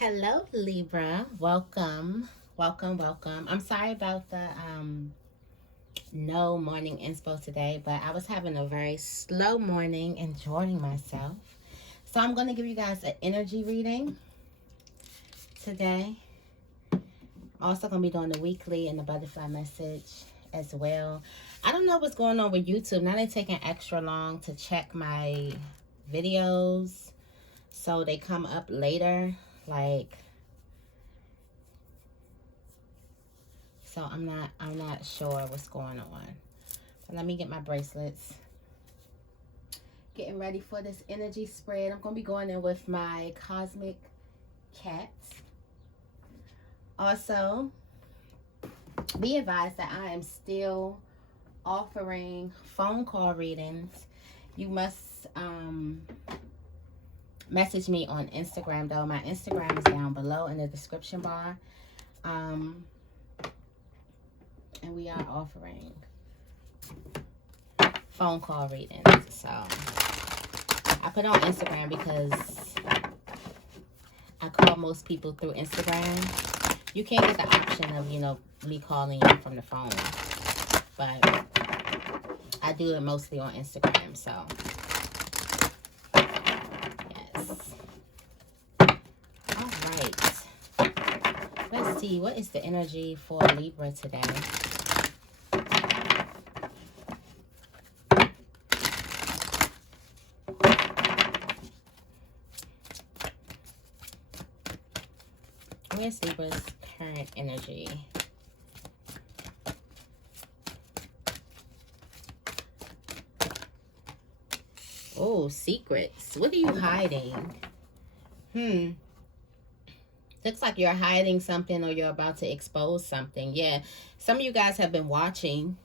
Hello, Libra. Welcome. Welcome. I'm sorry about the no morning inspo today, but I was having a very slow morning, enjoying myself. So I'm going to give you guys an energy reading today. Also going to be doing the weekly and the butterfly message as well. I don't know what's going on with YouTube. Now they're taking extra long to check my videos. So they come up later. So I'm not sure what's going on. But let me get my bracelets. Getting ready for this energy spread. I'm going to be going in with my cosmic cats. Also, be advised that I am still offering phone call readings. You must message me on Instagram though. My Instagram is down below in the description bar. And we are offering phone call readings. So I put on Instagram because I call most people through Instagram. You can't get the option of, me calling you from the phone. But I do it mostly on Instagram. So, yes. All right. Let's see. What is the energy for Libra today? Where's Libra's current energy? Oh, secrets. What are you hiding? Looks like you're hiding something or you're about to expose something. Yeah. Some of you guys have been watching.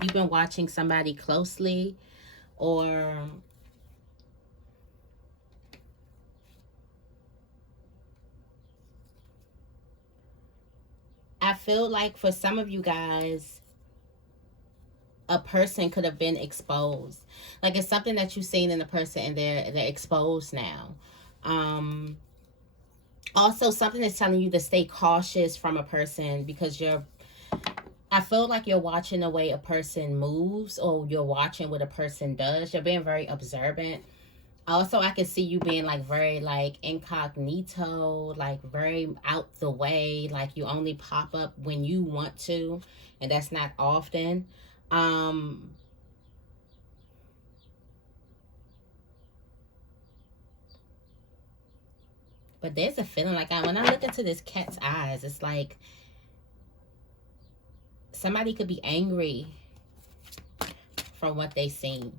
You've been watching somebody closely, or I feel like for some of you guys, a person could have been exposed. Like it's something that you've seen in a person and they're exposed now. Also, something is telling you to stay cautious from a person because I feel like you're watching the way a person moves, or you're watching what a person does. You're being very observant. Also, I can see you being like very like incognito, like very out the way, like you only pop up when you want to, and that's not often. Um but there's a feeling like when I look into this cat's eyes, it's like somebody could be angry from what they seen.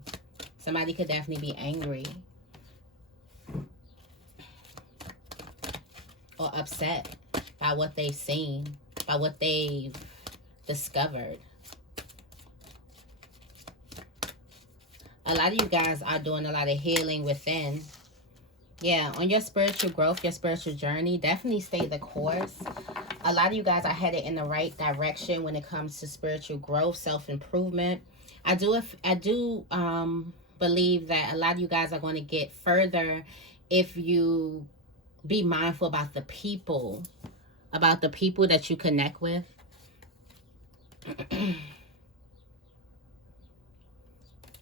Somebody could definitely be angry or upset by what they've seen, by what they've discovered. A lot of you guys are doing a lot of healing within. Yeah, on your spiritual growth, your spiritual journey, definitely stay the course. A lot of you guys are headed in the right direction when it comes to spiritual growth, self-improvement. I do believe that a lot of you guys are going to get further if you be mindful about the people that you connect with.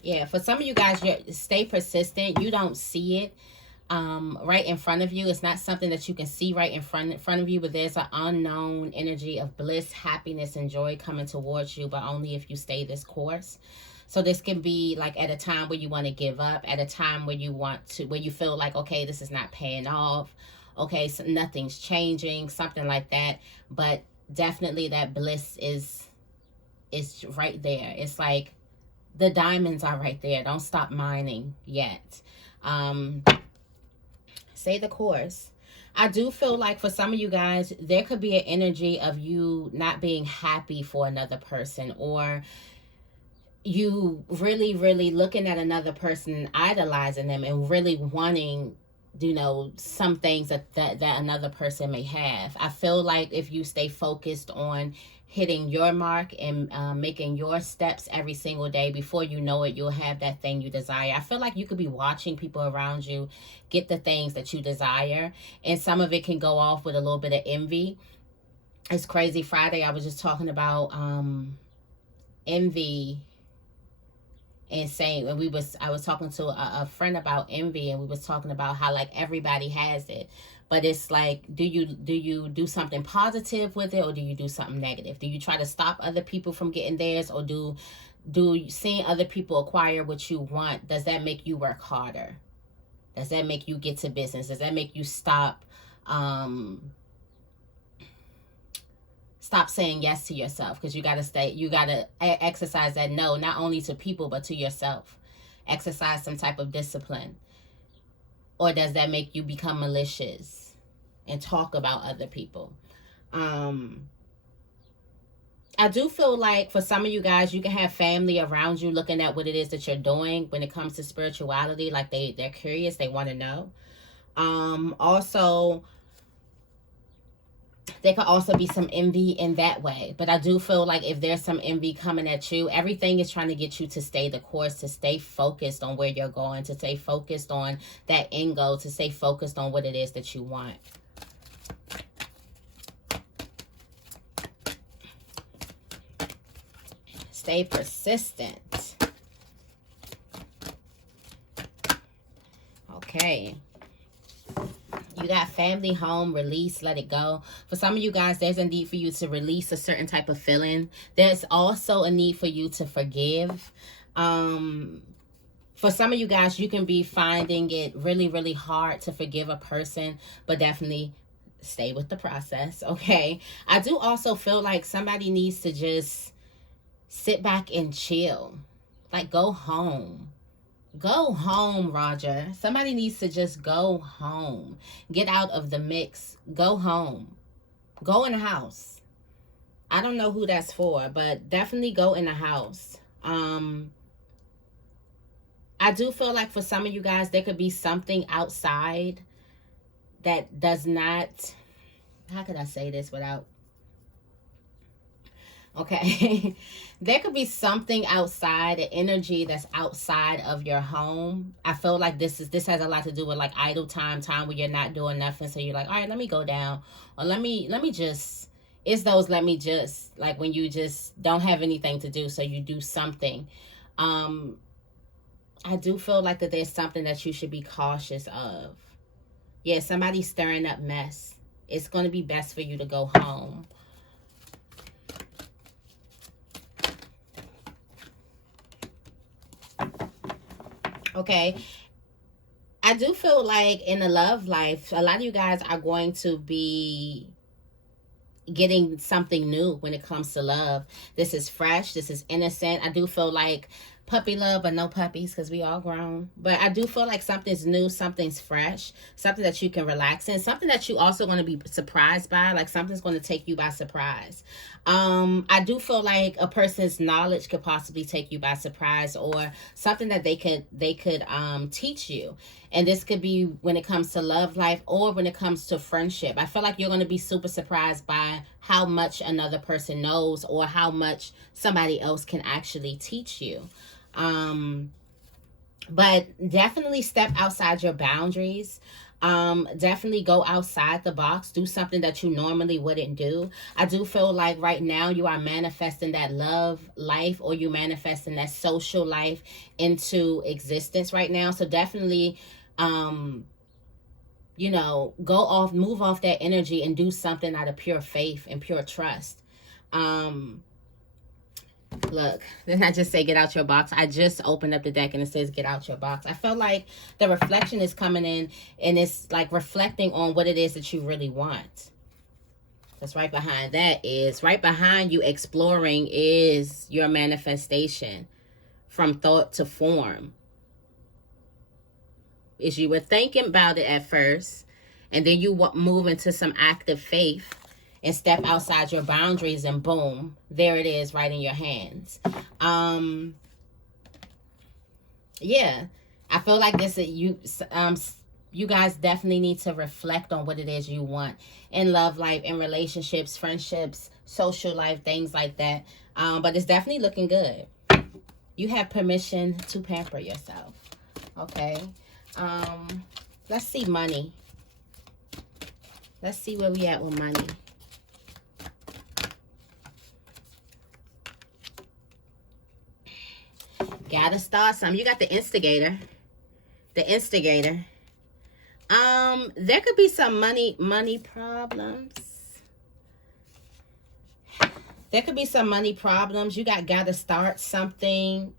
Yeah, for some of you guys, stay persistent. You don't see it right in front of you. It's not something that you can see right in front of you, but there's an unknown energy of bliss, happiness, and joy coming towards you, but only if you stay this course. So this can be like at a time where you want to give up, at a time where you feel like, okay, this is not paying off. Okay, so nothing's changing, something like that. But definitely that bliss is right there. It's like the diamonds are right there. Don't stop mining yet. Stay the course. I do feel like for some of you guys, there could be an energy of you not being happy for another person, or you really, really looking at another person, idolizing them, and really wanting you know, some things that another person may have. I feel like if you stay focused on hitting your mark and making your steps every single day, before you know it, you'll have that thing you desire. I feel like you could be watching people around you get the things that you desire, and some of it can go off with a little bit of envy. It's crazy. Friday I was just talking about envy, and saying, and I was talking to a friend about envy, and we was talking about how like everybody has it, but it's like, do you do something positive with it, or do you do something negative? Do you try to stop other people from getting theirs, or do seeing other people acquire what you want, does that make you work harder? Does that make you get to business? Does that make you stop saying yes to yourself? Because you gotta exercise that no, not only to people but to yourself. Exercise some type of discipline. Or does that make you become malicious and talk about other people? I do feel like for some of you guys, you can have family around you looking at what it is that you're doing when it comes to spirituality. Like they're curious, they want to know. Also, there could also be some envy in that way. But I do feel like if there's some envy coming at you, everything is trying to get you to stay the course, to stay focused on where you're going, to stay focused on that end goal, to stay focused on what it is that you want. Stay persistent. Okay. You got family, home, release, let it go. For some of you guys, there's a need for you to release a certain type of feeling. There's also a need for you to forgive. For some of you guys, you can be finding it really, really hard to forgive a person, but definitely stay with the process, okay? I do also feel like somebody needs to just sit back and chill. Like, go home. Go home, Roger. Somebody needs to just go home. Get out of the mix. Go home. Go in the house. I don't know who that's for, but definitely go in the house. I do feel like for some of you guys, there could be something outside that does not... How could I say this without... Okay. There could be something outside, an energy that's outside of your home. I feel like this has a lot to do with like idle time where you're not doing nothing. So you're like, all right, let me go down, or let me just, it's those let me just, like when you just don't have anything to do, so you do something. I do feel like that there's something that you should be cautious of. Yeah, somebody's stirring up mess. It's going to be best for you to go home. Okay. I do feel like in the love life, a lot of you guys are going to be getting something new when it comes to love. This is fresh. This is innocent. I do feel like puppy love, but no puppies because we all grown. But I do feel like something's new, something's fresh, something that you can relax in, something that you also going to be surprised by, like something's going to take you by surprise. I do feel like a person's knowledge could possibly take you by surprise, or something that they could teach you. And this could be when it comes to love life or when it comes to friendship. I feel like you're going to be super surprised by how much another person knows, or how much somebody else can actually teach you. But definitely step outside your boundaries. Definitely go outside the box. Do something that you normally wouldn't do. I do feel like right now you are manifesting that love life, or you manifesting that social life into existence right now. So definitely, you know, move off that energy and do something out of pure faith and pure trust. Look, didn't I just say get out your box? I just opened up the deck and it says get out your box. I felt like the reflection is coming in, and it's like reflecting on what it is that you really want. That's right behind that is, right behind you exploring is your manifestation from thought to form. Is you were thinking about it at first, and then you move into some active faith and step outside your boundaries, and boom, there it is right in your hands. Yeah, I feel like this, you guys definitely need to reflect on what it is you want in love life, in relationships, friendships, social life, things like that. But it's definitely looking good. You have permission to pamper yourself. Okay. Let's see money. Let's see where we at with money. Gotta start something. You got the instigator. The instigator. There could be some money problems. There could be some money problems. You gotta start something.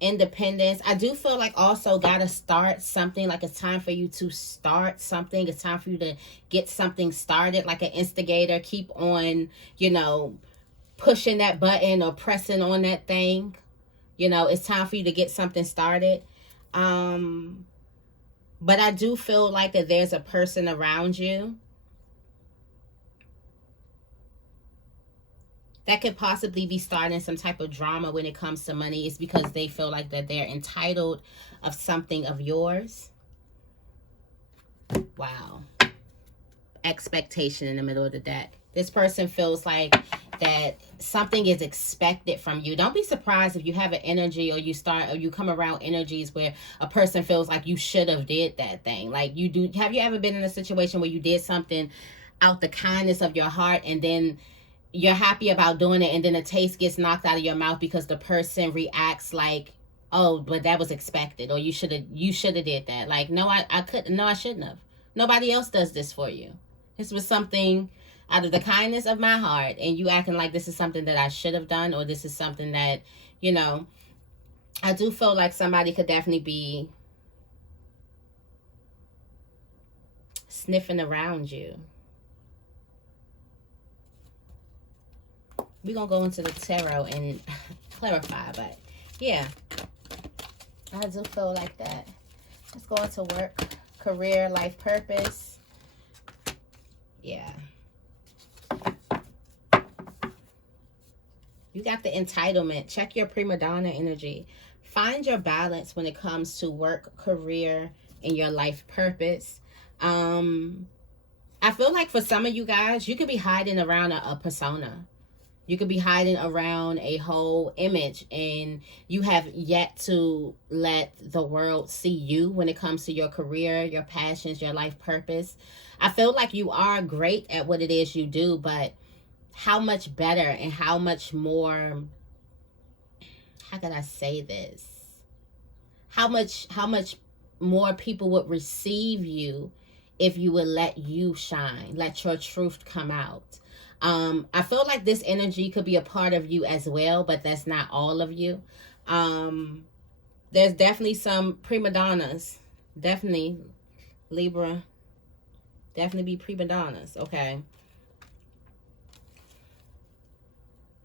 Independence. I do feel like also gotta start something. Like it's time for you to start something. It's time for you to get something started. Like an instigator. Keep on, you know, pushing that button or pressing on that thing. You know, it's time for you to get something started. But I do feel like that there's a person around you that could possibly be starting some type of drama when it comes to money. It's because they feel like that they're entitled of something of yours. Wow. Expectation in the middle of the deck. This person feels like that something is expected from you. Don't be surprised if you have an energy or you come around energies where a person feels like you should have did that thing. Like you do. Have you ever been in a situation where you did something out the kindness of your heart and then you're happy about doing it and then the taste gets knocked out of your mouth because the person reacts like, oh, but that was expected, or you should have did that. Like, no, I couldn't. No, I shouldn't have. Nobody else does this for you. This was something out of the kindness of my heart, and you acting like this is something that I should have done, or this is something that, you know, I do feel like somebody could definitely be sniffing around you. We're going to go into the tarot and clarify, but yeah, I do feel like that. Let's go into work, career, life purpose. Yeah. You got the entitlement. Check your prima donna energy. Find your balance when it comes to work, career, and your life purpose. I feel like for some of you guys, you could be hiding around a persona. You could be hiding around a whole image, and you have yet to let the world see you when it comes to your career, your passions, your life purpose. I feel like you are great at what it is you do, but how much better and how much more, how can I say this? How much more people would receive you if you would let you shine, let your truth come out. I feel like this energy could be a part of you as well, but that's not all of you. There's definitely some prima donnas. Definitely, Libra. Definitely be prima donnas, okay?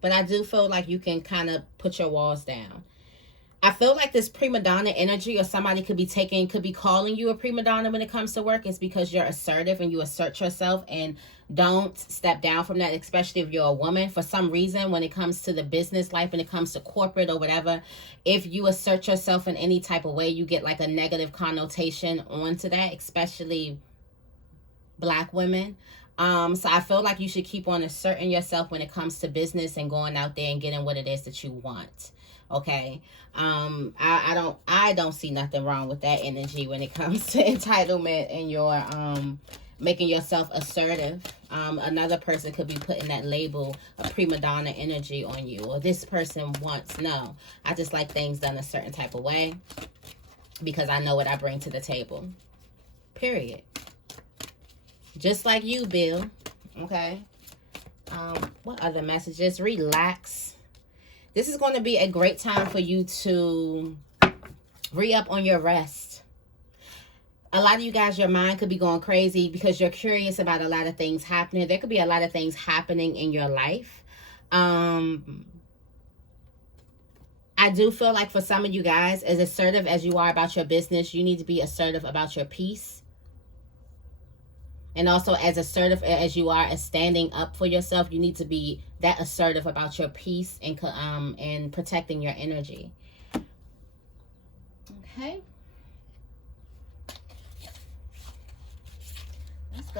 But I do feel like you can kind of put your walls down. I feel like this prima donna energy, or somebody could be calling you a prima donna when it comes to work, is because you're assertive and you assert yourself, and don't step down from that, especially if you're a woman. For some reason, when it comes to the business life, when it comes to corporate or whatever, if you assert yourself in any type of way, you get like a negative connotation onto that, especially Black women. So I feel like you should keep on asserting yourself when it comes to business and going out there and getting what it is that you want. Okay. I don't see nothing wrong with that energy when it comes to entitlement and your making yourself assertive. Another person could be putting that label of prima donna energy on you, or this person wants. No, I just like things done a certain type of way because I know what I bring to the table. Period. Just like you, Bill. Okay. What other messages? Relax. This is going to be a great time for you to re-up on your rest. A lot of you guys, your mind could be going crazy because you're curious about a lot of things happening. There could be a lot of things happening in your life. I do feel like for some of you guys, as assertive as you are about your business, you need to be assertive about your peace. And also as assertive as you are as standing up for yourself, you need to be that assertive about your peace and protecting your energy. Okay.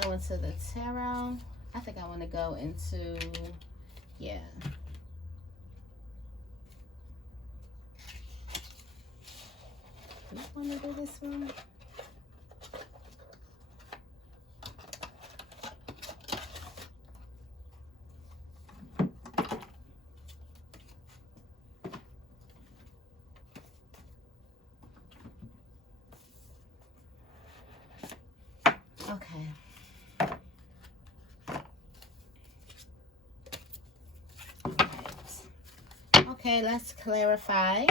go into the tarot. I think I want to go into, yeah. Do you want to do this one? Okay. Okay, let's clarify.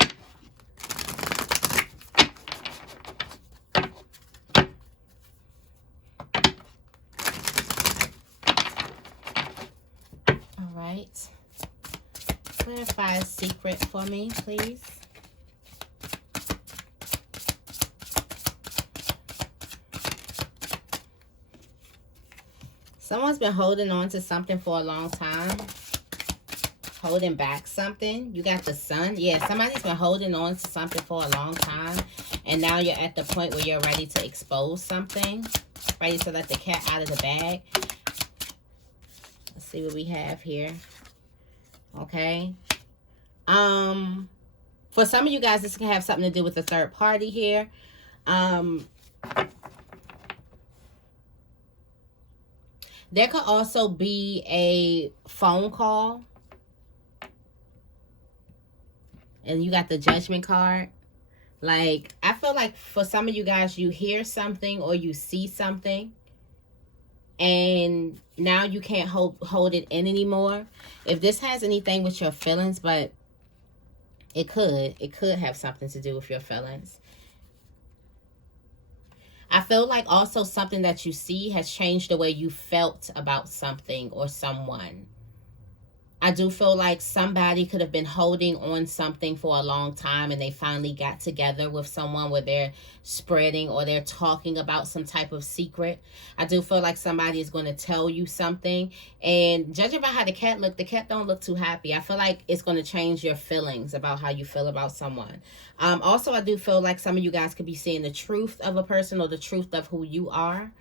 All right. Clarify a secret for me, please. Someone's been holding on to something for a long time. Holding back something. You got the Sun. Yeah, somebody's been holding on to something for a long time. And now you're at the point where you're ready to expose something. Ready to let the cat out of the bag. Let's see what we have here. Okay. For some of you guys, this can have something to do with a third party here. There could also be a phone call. And you got the Judgment card. Like, I feel like for some of you guys, you hear something or you see something. And now you can't hold it in anymore. If this has anything with your feelings, but it could have something to do with your feelings. I feel like also something that you see has changed the way you felt about something or someone. I do feel like somebody could have been holding on something for a long time and they finally got together with someone where they're spreading or they're talking about some type of secret. I do feel like somebody is going to tell you something. And judging by how the cat looked, the cat don't look too happy. I feel like it's going to change your feelings about how you feel about someone. Also, I do feel like some of you guys could be seeing the truth of a person or the truth of who you are.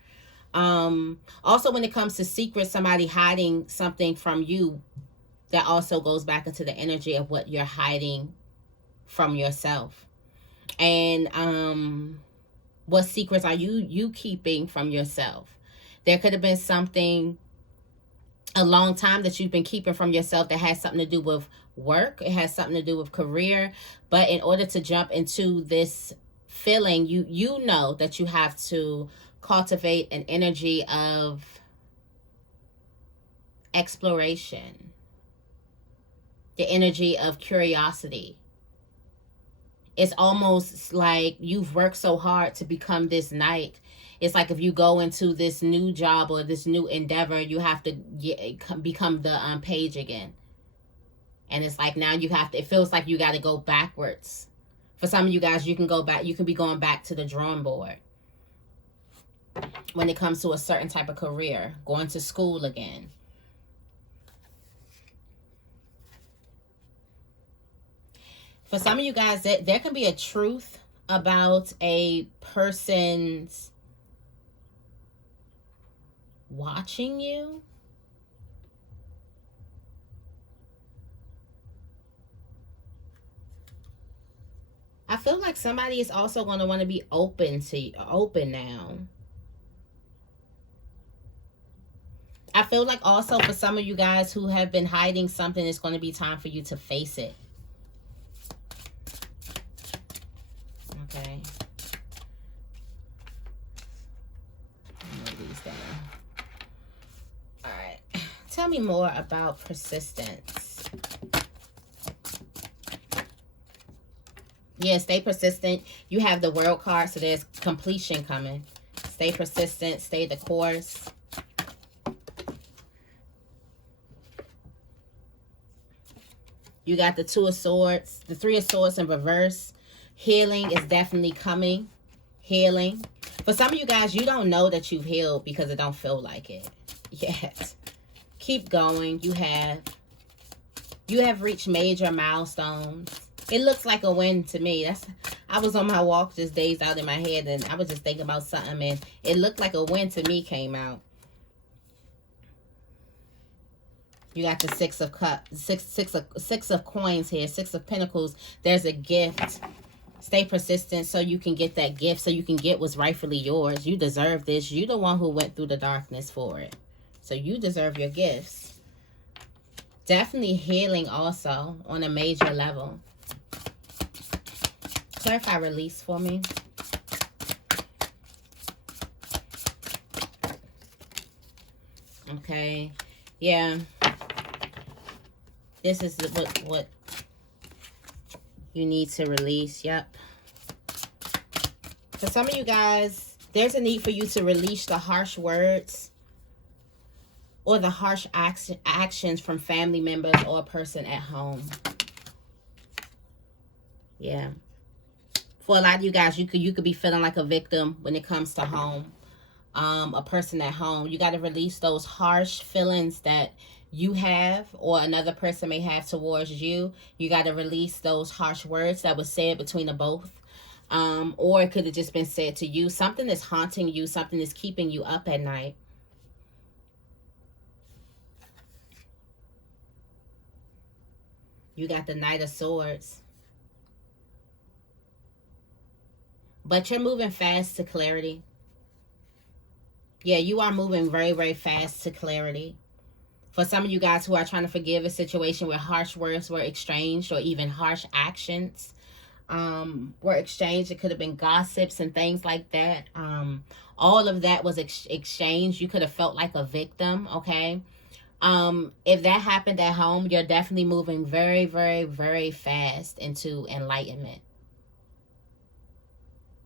Also, when it comes to secrets, somebody hiding something from you, that also goes back into the energy of what you're hiding from yourself. And what secrets are you keeping from yourself? There could have been something a long time that you've been keeping from yourself that has something to do with work. It has something to do with career. But in order to jump into this feeling, you know that you have to cultivate an energy of exploration. The energy of curiosity. It's almost like you've worked so hard to become this knight. It's like if you go into this new job or this new endeavor, you have to become the page again. And it's like now you have to, it feels like you got to go backwards. For some of you guys, you can go back, you can be going back to the drawing board. When it comes to a certain type of career, going to school again. For some of you guys, there can be a truth about a person's watching you. I feel like somebody is also going to want to be open now. I feel like also for some of you guys who have been hiding something, it's going to be time for you to face it. Okay. Move these down. All right. Tell me more about persistence. Yeah, stay persistent. You have the World card, so there's completion coming. Stay persistent. Stay the course. You got the Two of Swords, the Three of Swords in reverse. Healing is definitely coming. Healing. For some of you guys, you don't know that you've healed because it don't feel like it. Yes. Keep going. You have reached major milestones. It looks like a win to me. I was on my walk just days out in my head and I was just thinking about something and it looked like a win to me came out. You got the Six of Cups, six of coins here, Six of Pentacles. There's a gift. Stay persistent so you can get that gift, so you can get what's rightfully yours. You deserve this. You're the one who went through the darkness for it. So you deserve your gifts. Definitely healing also on a major level. Clarify release for me. Okay. Yeah. This is what you need to release. Yep. For some of you guys, there's a need for you to release the harsh words or the harsh actions from family members or a person at home. Yeah. For a lot of you guys, you could be feeling like a victim when it comes to home. A person at home. You got to release those harsh feelings that you have or another person may have towards you. You got to release those harsh words that was said between the both. Or it could have just been said to you. Something is haunting you. Something is keeping you up at night. You got the Knight of Swords. But you're moving fast to clarity. Yeah, you are moving very, very fast to clarity. For some of you guys who are trying to forgive a situation where harsh words were exchanged or even harsh actions were exchanged. It could have been gossips and things like that. All of that was exchanged. You could have felt like a victim, okay? If that happened at home, you're definitely moving very, very, very fast into enlightenment.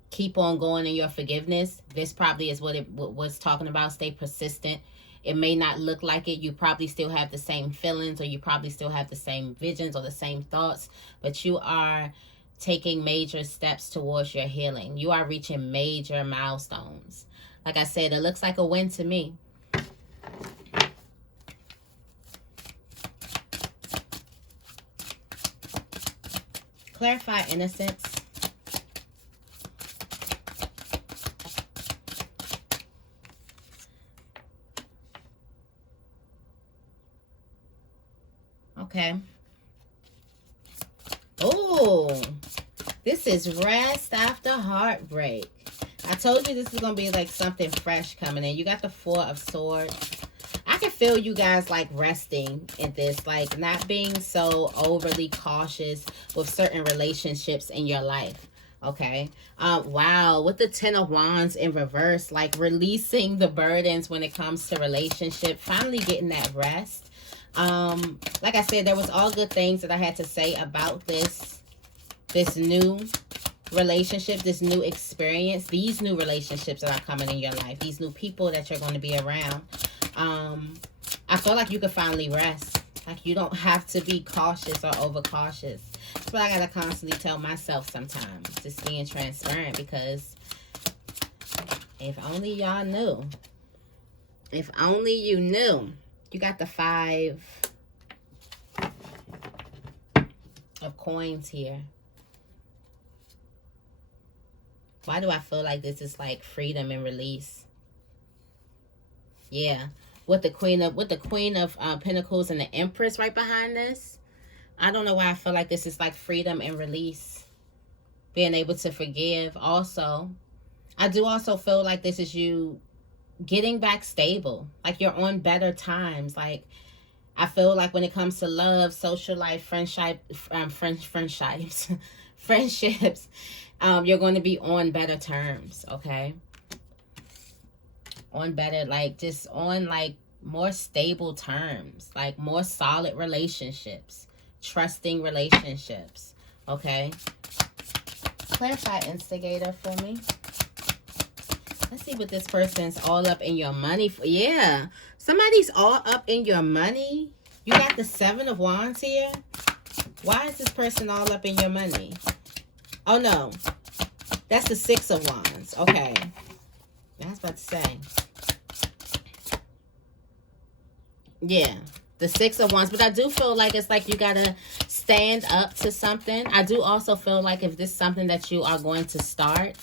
Keep on going in your forgiveness. This probably is what it was talking about. Stay persistent. It may not look like it. You probably still have the same feelings, or you probably still have the same visions or the same thoughts, but you are taking major steps towards your healing. You are reaching major milestones. Like I said, it looks like a win to me. Clarify innocence. Okay. Oh, this is rest after heartbreak. I told you this is going to be like something fresh coming in. You got the Four of Swords. I can feel you guys like resting in this, like not being so overly cautious with certain relationships in your life. Okay. Wow. With the Ten of Wands in reverse, like releasing the burdens when it comes to relationship, finally getting that rest. Like I said, there was all good things that I had to say about this new relationship, this new experience, these new relationships that are coming in your life, these new people that you're going to be around. I feel like you could finally rest. Like you don't have to be cautious or overcautious. That's what I got to constantly tell myself sometimes. Just being transparent, because if only y'all knew. If only you knew. You got the Five of Coins here. Why do I feel like this is like freedom and release? Yeah. With the Queen of Pentacles and the Empress right behind this. I don't know why I feel like this is like freedom and release. Being able to forgive also. I do also feel like this is you getting back stable. Like you're on better times. Like I feel like when it comes to love, social life, friendships, you're going to be on better terms, okay? On better, like just on like more stable terms, like more solid relationships, trusting relationships, okay? Clarify instigator for me. Let's see what this person's all up in your money for. Yeah, somebody's all up in your money. You got the Seven of Wands here. Why is this person all up in your money? Oh, no. That's the Six of Wands. Okay. I was about to say. Yeah, the Six of Wands. But I do feel like it's like you got to stand up to something. I do also feel like if this is something that you are going to start,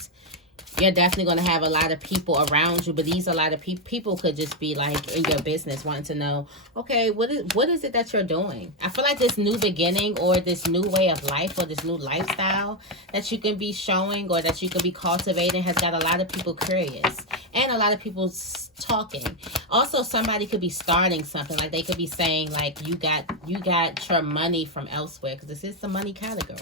You're definitely going to have a lot of people around you, but these a lot of people could just be like in your business wanting to know, okay, what is it that you're doing? I feel like this new beginning or this new way of life or this new lifestyle that you can be showing or that you can be cultivating has got a lot of people curious and a lot of people talking. Also, somebody could be starting something, like they could be saying like you got your money from elsewhere, because this is the money category.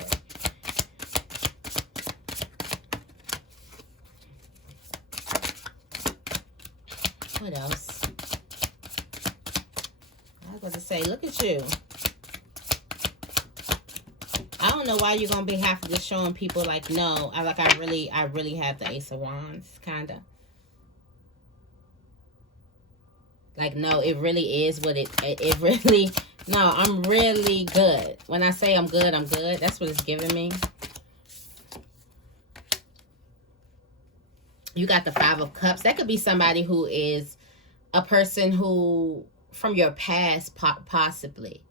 What else? I was about to say, look at you. I don't know why you're gonna be half of just showing people like, no, I really have the Ace of Wands, kinda. Like, no, it really is what it really, no, I'm really good. When I say I'm good, I'm good. That's what it's giving me. You got the Five of Cups. That could be somebody who is a person who, from your past, possibly.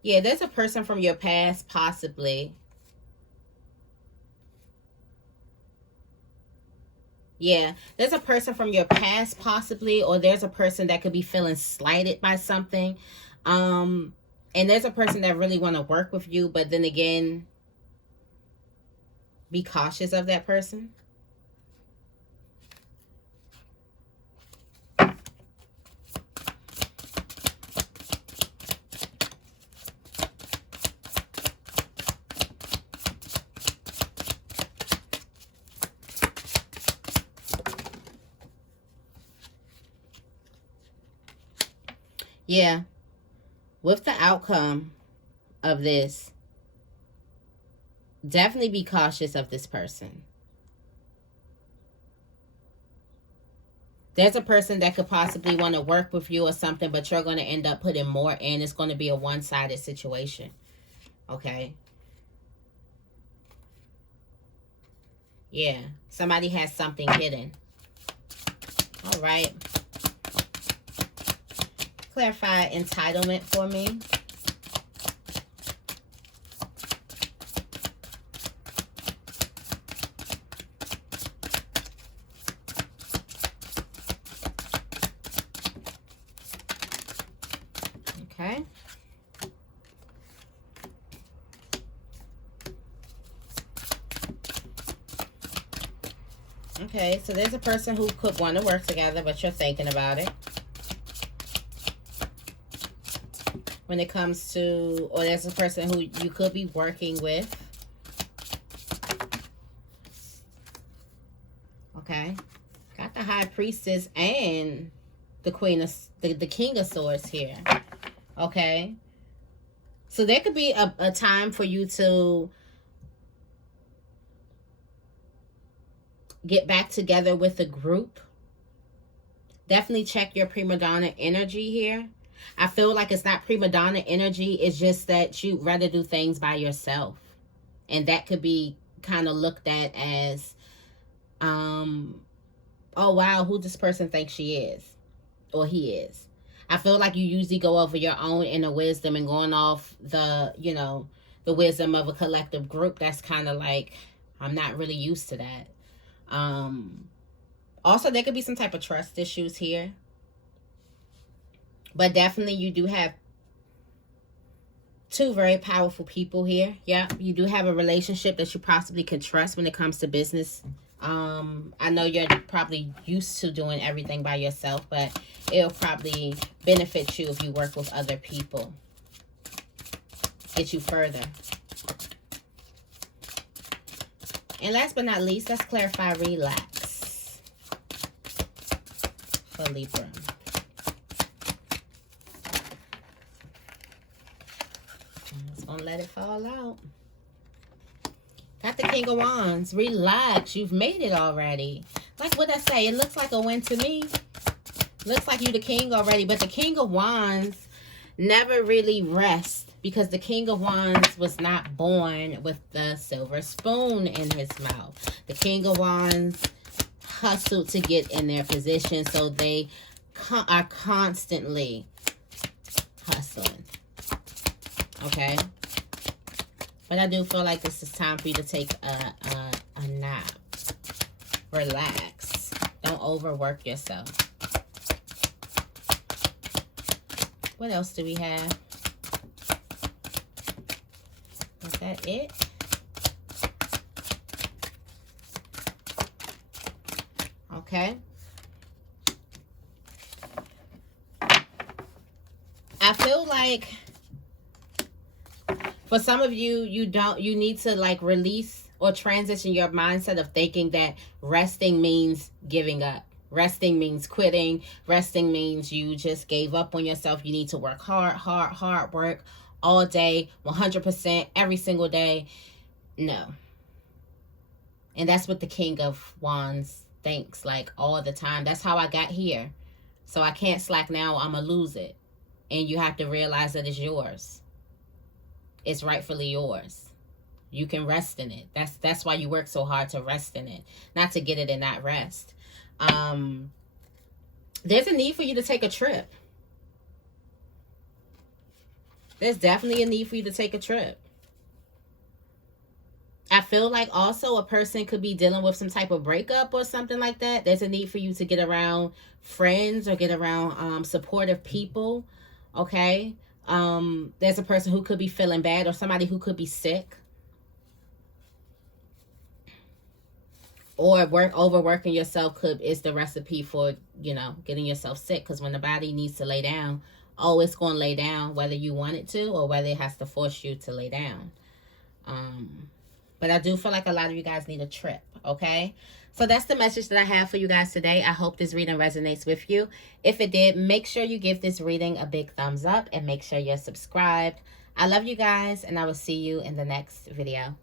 Yeah, there's a person from your past, possibly. Yeah, there's a person from your past, possibly, or there's a person that could be feeling slighted by something. And there's a person that really want to work with you, but then again, be cautious of that person. Yeah, with the outcome of this, definitely be cautious of this person. There's a person that could possibly want to work with you or something, but you're going to end up putting more in. It's going to be a one-sided situation. Okay? Yeah, somebody has something hidden. All right. Clarify entitlement for me. Okay. Okay, so there's a person who could want to work together, but you're thinking about it. When it comes to, or there's a person who you could be working with. Okay. Got the High Priestess and the Queen of, the King of Swords here. Okay. So there could be a time for you to get back together with a group. Definitely check your prima donna energy here. I feel like it's not prima donna energy. It's just that you'd rather do things by yourself. And that could be kind of looked at as, oh, wow, who this person thinks she is or he is. I feel like you usually go over your own inner wisdom and going off the, you know, the wisdom of a collective group. That's kind of like, I'm not really used to that. Also, there could be some type of trust issues here. But definitely you do have two very powerful people here. Yeah, you do have a relationship that you possibly can trust when it comes to business. I know you're probably used to doing everything by yourself, but it'll probably benefit you if you work with other people. Get you further. And last but not least, let's clarify relax for Libra. Gonna let it fall out. Got the King of Wands. Relax. You've made it already. Like what I say, it looks like a win to me. Looks like you the king already. But the King of Wands never really rests, because the King of Wands was not born with the silver spoon in his mouth. The King of Wands hustled to get in their position, so they are constantly hustling. Okay? But I do feel like this is time for you to take a nap. Relax. Don't overwork yourself. What else do we have? Is that it? Okay. I feel like for some of you, you need to like release or transition your mindset of thinking that resting means giving up. Resting means quitting. Resting means you just gave up on yourself. You need to work hard work all day, 100%, every single day. No. And that's what the King of Wands thinks, like all the time. That's how I got here. So I can't slack now. I'm going to lose it. And you have to realize that it's yours. It's rightfully yours. You can rest in it. That's why you work so hard to rest in it. Not to get it and not rest. There's a need for you to take a trip. There's definitely a need for you to take a trip. I feel like also a person could be dealing with some type of breakup or something like that. There's a need for you to get around friends or get around supportive people. Okay. There's a person who could be feeling bad or somebody who could be sick. Or overworking yourself is the recipe for, getting yourself sick. Because when the body needs to lay down, it's going to lay down whether you want it to or whether it has to force you to lay down. But I do feel like a lot of you guys need a trip, okay? So that's the message that I have for you guys today. I hope this reading resonates with you. If it did, make sure you give this reading a big thumbs up and make sure you're subscribed. I love you guys, and I will see you in the next video.